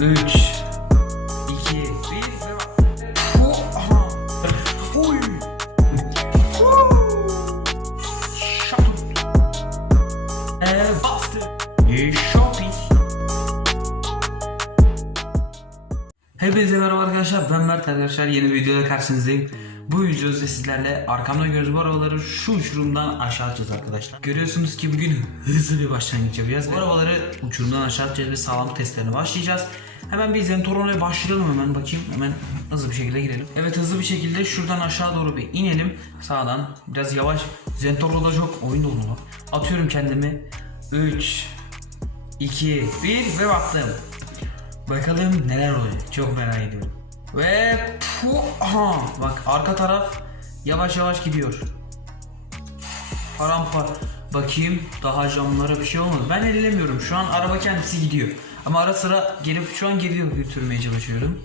3 2 1 Aha. Uy. Woo. Şatun. Ee, bastı. Ee, shopping. Hepinize merhaba arkadaşlar ben Mert arkadaşlar yeni bir videoda karşınızdayım. Bu videoda sizlerle arkamda gördüğünüz bu arabaları şu uçurumdan aşağı atacağız arkadaşlar. Görüyorsunuz ki bugün hızlı bir başlangıç yapacağız. Bu arabaları uçurumdan aşağı atacağız ve sağlam testlerine başlayacağız. Hemen bir Zentoron'a başlayalım hemen bakayım. Hemen hızlı bir şekilde girelim. Evet hızlı bir şekilde şuradan aşağı doğru bir inelim. Sağdan biraz yavaş. Zentorno'da çok oyun dolu. lan. Atıyorum kendimi. 3 2 1 ve baktım. Bakalım neler oluyor. Çok merak ediyorum. Ve pu aha bak arka taraf yavaş yavaş gidiyor. Parampar. Bakayım daha camlara bir şey olmadı. Ben ellemiyorum. Şu an araba kendisi gidiyor. Ama ara sıra gelip şu an geliyor götürmeye çalışıyorum.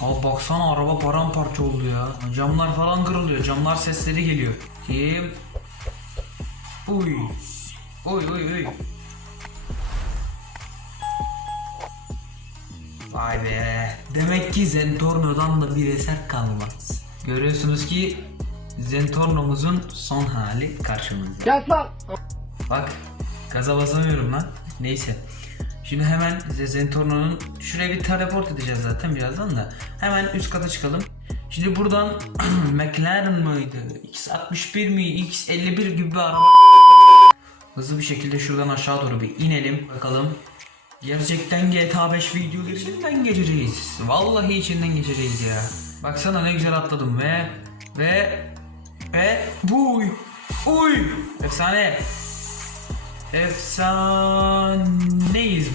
Abi baksana araba paramparça oldu ya. Camlar falan kırılıyor. Camlar sesleri geliyor. Kim? Uy. Uy uy uy. Vay be. Demek ki Zentorno'dan da bir eser kalmaz. Görüyorsunuz ki Zentorno'muzun son hali karşımızda. Yasak. Bak gaza basamıyorum lan. Neyse. Şimdi hemen Zentorno'nun şuraya bir teleport edeceğiz zaten birazdan da. Hemen üst kata çıkalım. Şimdi buradan McLaren mıydı? X61 mi? X51 gibi bir araba. Hızlı bir şekilde şuradan aşağı doğru bir inelim. Bakalım. Gerçekten GTA 5 videoları içinden geçeceğiz. Vallahi içinden geçeceğiz ya. Baksana ne güzel atladım ve ve ve buy uy efsane efsaneyiz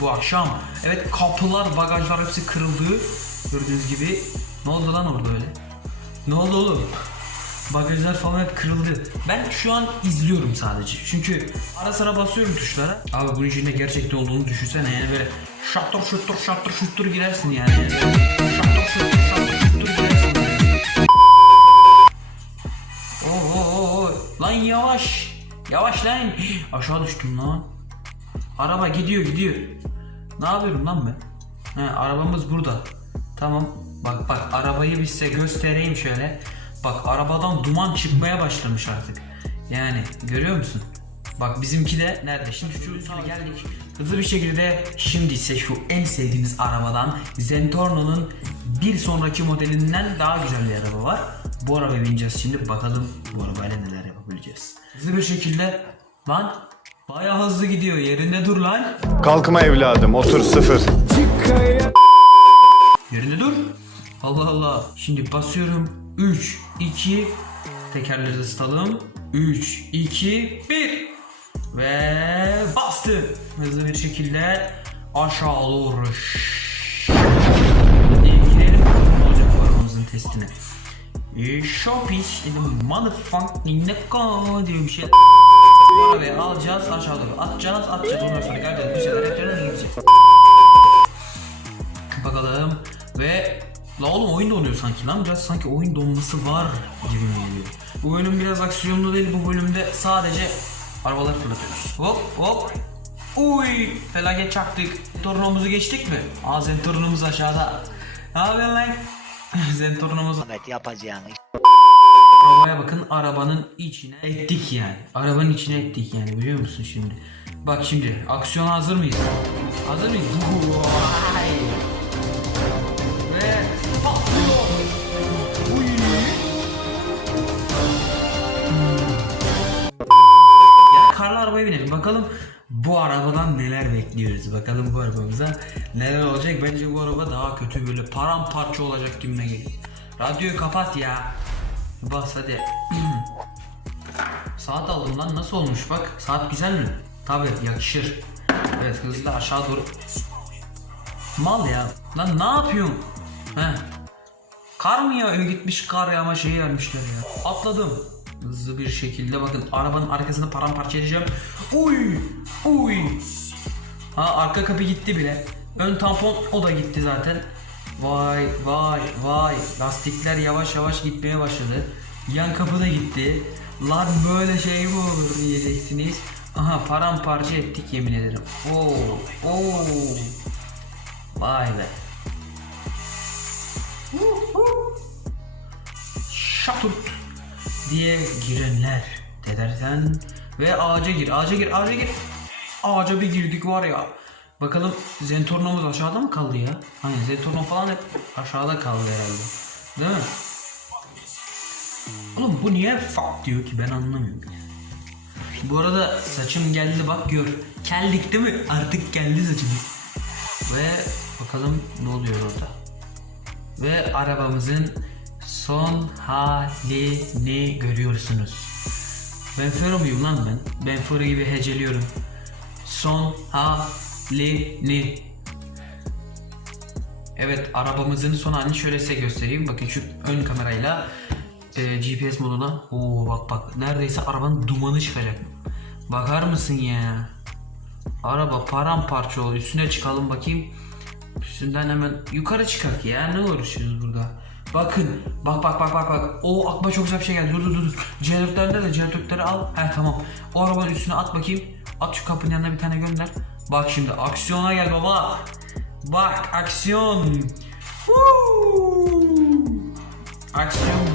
bu akşam. Evet kapılar bagajlar hepsi kırıldı. Gördüğünüz gibi. Ne oldu lan orada öyle? Ne oldu oğlum? Bagajlar falan hep kırıldı. Ben şu an izliyorum sadece. Çünkü ara sıra basıyorum tuşlara. Abi bunun içinde gerçekten olduğunu düşünsene yani böyle şattır şuttur şattır şuttur girersin yani. Şattır şuttur şattır Lan yavaş. Yavaş lan. Aşağı düştüm lan. Araba gidiyor gidiyor. Ne yapıyorum lan ben? He, arabamız burada. Tamam. Bak bak arabayı bir size göstereyim şöyle. Bak arabadan duman çıkmaya başlamış artık. Yani görüyor musun? Bak bizimki de nerede? Şimdi şu üstüne geldik. Hızlı bir şekilde şimdi ise şu en sevdiğimiz arabadan Zentorno'nun bir sonraki modelinden daha güzel bir araba var. Bu arabaya bineceğiz şimdi bakalım bu arabayla neler yapabileceğiz. Hızlı bir şekilde lan bayağı hızlı gidiyor yerinde dur lan. Kalkma evladım otur sıfır. Yerinde dur. Allah Allah. Şimdi basıyorum. 3, 2, tekerleri ısıtalım. 3, 2, 1. Ve bastı. Hızlı bir şekilde aşağı doğru. Ne olacak arabamızın testine. E, Shopping dedim motherfucking neko diyor bir şey. Arabayı alacağız aşağı doğru atacağız atacağız ondan sonra geleceğiz bir şeyler yapacağız gideceğiz. Bakalım ve La oğlum oyun donuyor sanki lan biraz sanki oyun donması var gibi geliyor. Bu bölüm biraz aksiyonlu değil bu bölümde sadece arabalar fırlatıyoruz. Hop hop. Uy felaket çaktık. Torunumuzu geçtik mi? Aa zentorunumuz aşağıda. Ne yapıyorsun lan? zentorunumuz Evet yapacağını. Arabaya bakın arabanın içine ettik yani. Arabanın içine ettik yani biliyor musun şimdi? Bak şimdi aksiyona hazır mıyız? Hazır mıyız? Vay! Bu arabadan neler bekliyoruz. Bakalım bu arabamıza neler olacak. Bence bu araba daha kötü böyle paramparça olacak gibime geliyor. Radyoyu kapat ya. Bas hadi. Saat aldım lan nasıl olmuş bak. Saat güzel mi? Tabi yakışır. Evet hızlı aşağı doğru. Mal ya. Lan ne yapıyorsun? He. Kar mı ya? Öyle gitmiş kar ya ama şey vermişler ya. Atladım. Hızlı bir şekilde bakın arabanın arkasını paramparça edeceğim. Uy! Uy! Ha arka kapı gitti bile. Ön tampon o da gitti zaten. Vay vay vay. Lastikler yavaş yavaş gitmeye başladı. Yan kapı da gitti. Lan böyle şey mi olur diyeceksiniz. Aha paramparça ettik yemin ederim. Oo, oo. Vay be. Şatut diye girenler dedersen ve ağaca gir ağaca gir ağaca gir. Ağaca bir girdik var ya. Bakalım Zentorno'muz aşağıda mı kaldı ya? Hani Zentorno falan hep aşağıda kaldı herhalde. Değil mi? Oğlum bu niye fuck diyor ki? Ben anlamıyorum bu arada saçım geldi bak gör. Kellik değil mi? Artık geldi saçımız ve bakalım ne oluyor orada. Ve arabamızın son halini görüyorsunuz. Ben Fero muyum lan ben? Ben Fero gibi heceliyorum. Son halini. Evet arabamızın son halini şöyle size göstereyim. Bakın şu ön kamerayla e, GPS moduna. Oo bak bak neredeyse arabanın dumanı çıkacak. Bakar mısın ya? Araba paramparça oldu. Üstüne çıkalım bakayım. Üstünden hemen yukarı çıkak ya. Ne uğraşıyoruz burada? Bakın. Bak bak bak bak bak. O aklıma çok güzel bir şey geldi. Dur dur dur. dur. Jeneratörleri de jeneratörleri al. He tamam. O arabanın üstüne at bakayım. At şu kapının yanına bir tane gönder. Bak şimdi aksiyona gel baba. Bak aksiyon. Woo! Aksiyon